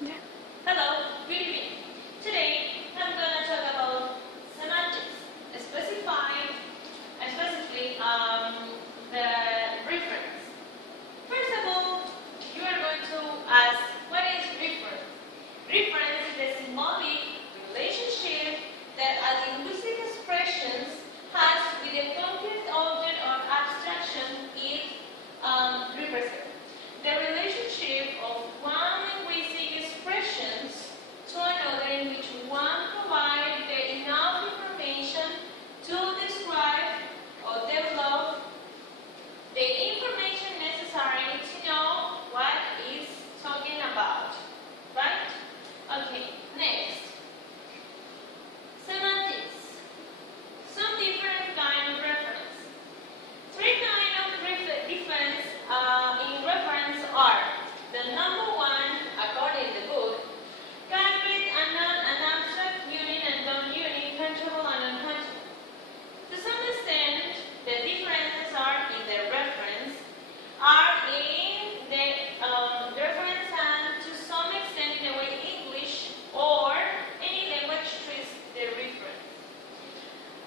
Yeah. Hello, good evening. Today I'm going to talk about semantics, specifically the reference. First of all, you are going to ask, what is reference? Reference is the symbolic relationship that a linguistic expression has with a concrete object or abstraction it represents. The relationship of one linguistic expressions to another in which one provides enough information to describe or develop the information necessary to know what is talking about. Right? Okay, next. Semantics. Some different kind of reference. Three kinds of difference in reference are the number one, according to the book, concrete and abstract, unit and non-unit, tangible and untangible. To some extent, the differences are in the reference, are in the reference and to some extent in the way English or any language treats the reference.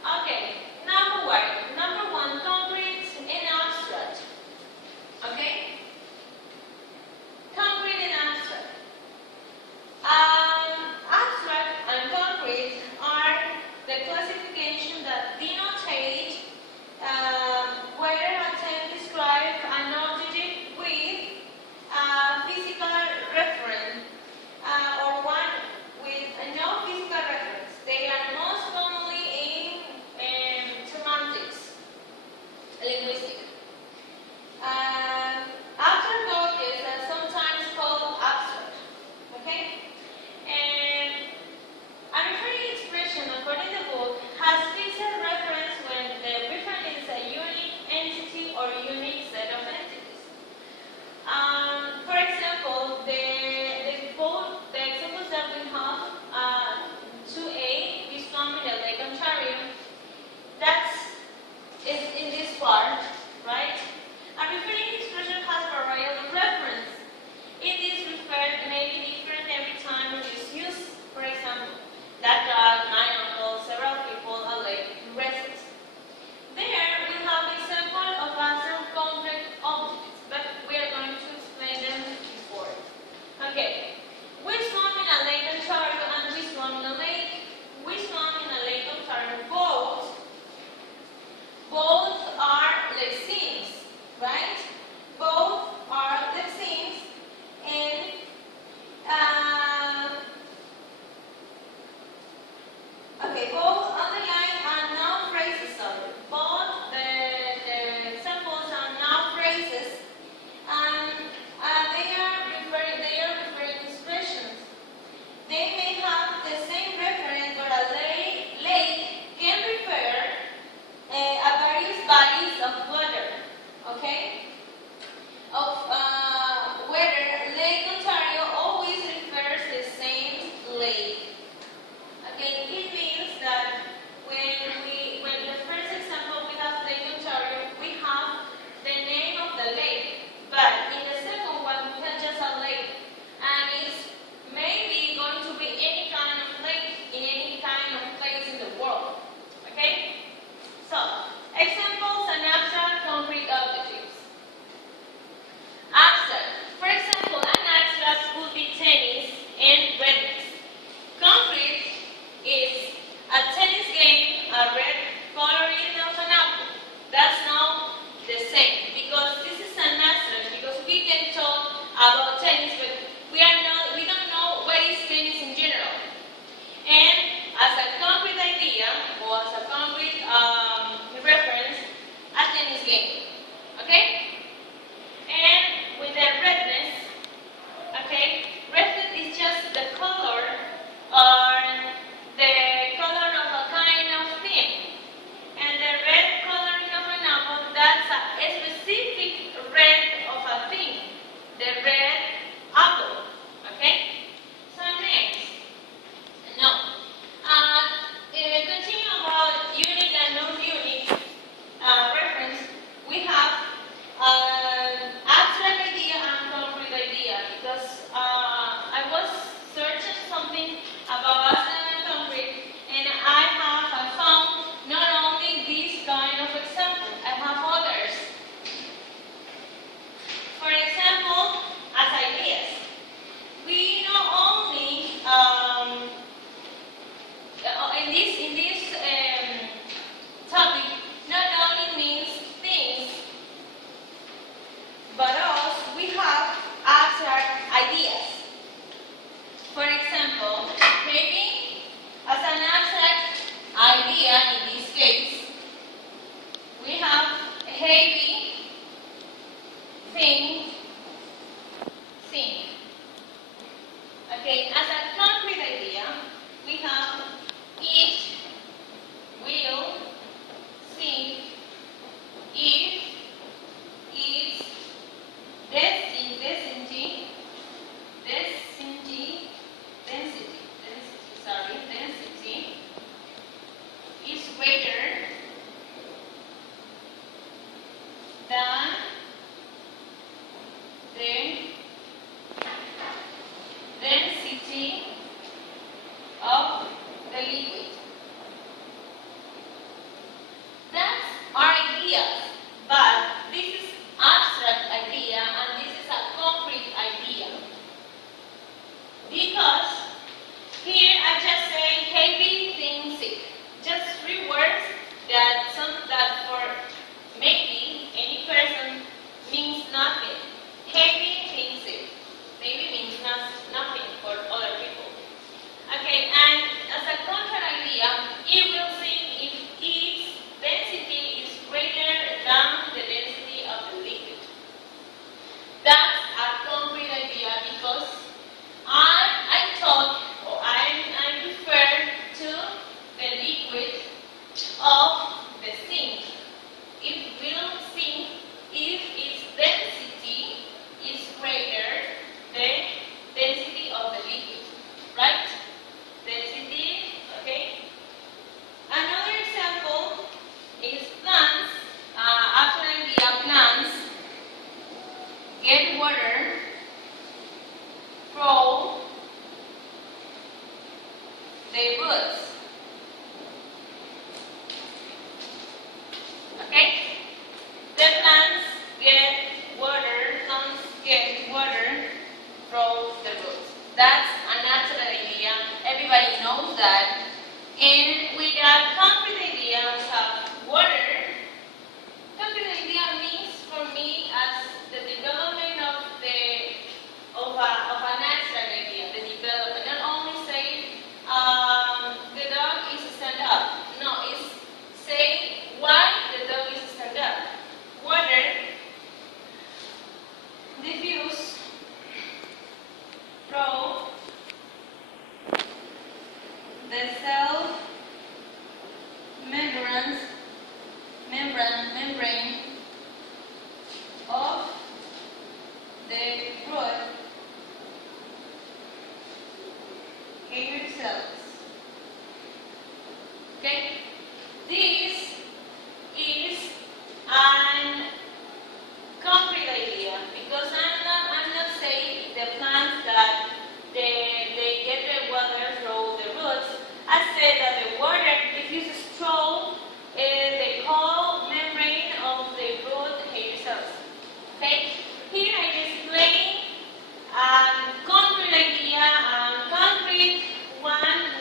Okay, number one, concrete and abstract. Okay? Concrete and abstract. Abstract and concrete are the classification that denotate whether a term describes an object with a physical reference or one with no physical reference. They are most commonly in semantics, linguistics. Abstract objects are sometimes called abstract. Okay? And a referring expression, according to the book, has fixed reference when the referent is a unique entity or unique set of entities. For example, the examples that we have 2A, this one in the Lake Ontario, is in this part, right? A referring expression has variable reference. It is referred may be different every time it is used. For example, that dog, my uncle, several people, a lake, residents. There we have example of some concrete objects, but we are going to explain them before. Okay, we swam in a lake Ontario and we swam in a lake. We swam in a lake Ontario. Both are lake scenes, right? Both are lake scenes, and okay, both underline are noun phrases. Sorry, both the examples are noun phrases, and they are referring expressions. They may have the same reference, but a lake can refer a various bodies of water. Okay, of whether Lake Ontario always refers the same lake. Okay, it means that when the first example we have Lake Ontario, we have the name of the lake, but in the second one we have just a lake, and it's maybe going to be any kind of lake in any kind of place in the world. Okay? So, examples and abstract concrete objectives. Abstract. For example, an abstract would be tennis and redness. Concrete is a tennis game, a red coloring of an apple. That's not the same because this is an abstract, because we can talk about tennis, but we don't know what is tennis in general. And as a concrete idea or as a concrete reference, a tennis game. Okay? And with the redness, okay, redness is just the color or the color of a kind of thing. And the red coloring of an apple, that's a specific red of a thing. The red apple. Okay? So next. No. Continue about unit and non-unit reference. We have abstract idea and concrete idea, because I was ideas. For example, maybe as an abstract idea in this case, we have a heavy thing. Okay, as a concrete idea, we have it will sink if its density is greater than the density of the liquid. That's our idea, but this is abstract idea and this is a concrete idea. Because here I just say heavy thing sick. Just 3 words that for maybe any person means nothing. Heavy thing sick. Maybe means nothing for other people. Okay, and as a contract idea, it will sink if its density is greater than the density of the liquid. That's a concrete idea because I talk or I refer to the liquid of the sink. It will sink if its density is greater than the density of the liquid, right? Density, okay? Another example is plants. After idea, plants get water from the roots. Okay? The plants get water from the roots. That's a natural idea. Everybody knows that. And with a concrete idea, we have water. Concrete idea means for me as the development of a natural idea. The development. Not only say the dog is stand up. No, it's say why the dog is stand up. Water diffuse through the cell membrane of the root hair cells. Okay, this is an concrete idea because I'm not saying the plants that they get the water through the roots. I said that the water diffuses through the whole membrane of the root hair cells. Okay, here I explain concrete idea and concrete one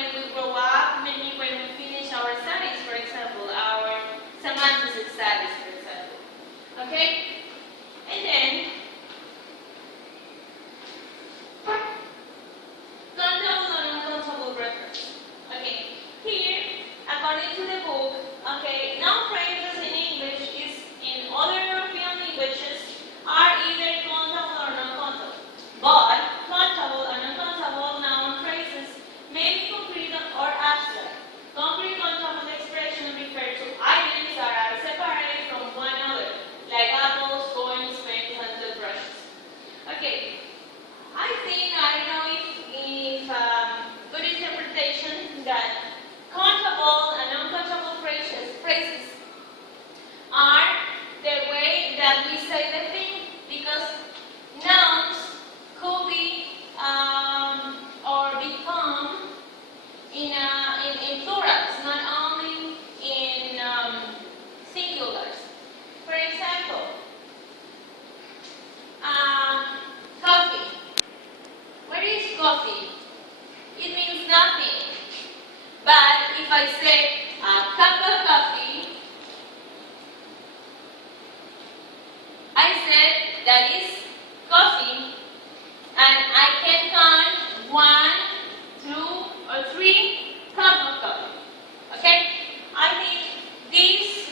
when we grow up, maybe when we finish our studies, for example, our semantic studies, for example. Okay? And then, countable and uncountable records. Okay, here, according to the book, okay, noun phrases in English is in other European languages are either countable or non-countable. But countable and uncountable noun phrases may be concrete or abstract. Concrete countable expressions refer to items that are separated from one another, like apples, coins, pens, and toothbrushes. Okay, I think I don't know if good interpretation that countable and uncountable phrases are the way that we say the thing, because nouns could be or become in plurals, not only in singulars. For example, coffee. What is coffee? It means nothing. But if I say a cup of coffee, I said that is coffee, and I can count 1, 2, or 3 cups of coffee. Okay? I think this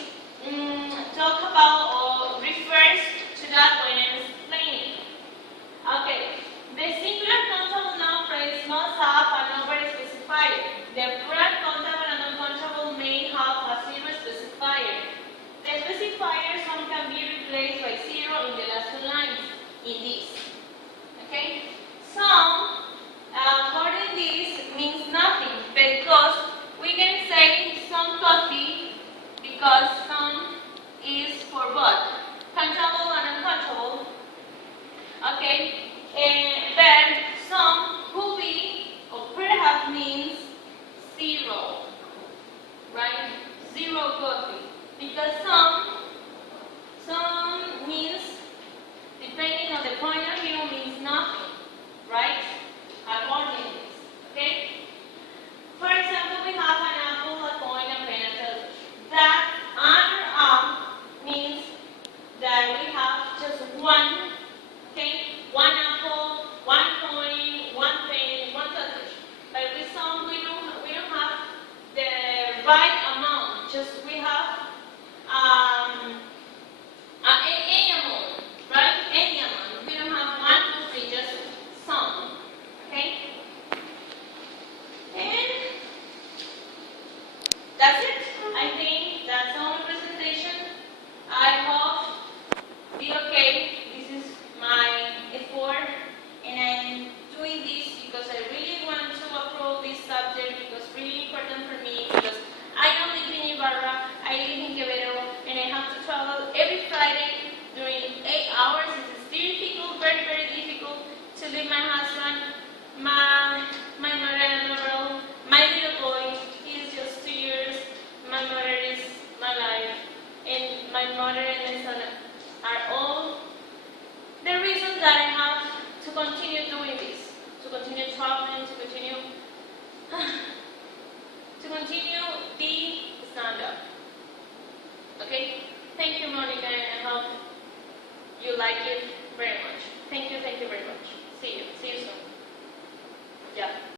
talk about or refers to that when I'm explaining. Okay. The singular countable noun phrase must have a number specifier. The plural countable and uncountable may have a zero specifier. The specifier some can be replaced by zero in the last 2 lines in this. Okay? Some, according this, means nothing because we can say some coffee because some is for both countable and uncountable. Okay? But some could be or perhaps means 0, right? 0 coffee, because some means, depending on the point of view, means nothing, right? According to this, okay? For example, we have an apple, a coin, a pen, a television. That under means that we have just one, okay? 1 apple, 1 coin, 1 pen, 1 television. But with some, we don't have the right amount. Just we have any amount, right? Any amount. We don't have 1, 2, 3, just some. Okay? And that's it. I think that's all the presentation. I hope be okay. This is my effort, and I'm doing this because I really want to approve this subject because it's really important for me, because I don't live in Ibarra, I live in Quevedo, and I have to travel every Friday during 8 hours. It's still difficult, very, very difficult to leave my husband, my mother-in-law, my little boy. He's just 2 years. My mother is my life, and my mother and my son are all the reason that I have to continue doing this, to continue traveling, to continue the stand-up. Okay? Thank you, Monica, and I hope you like it very much. Thank you very much. See you soon. Yeah.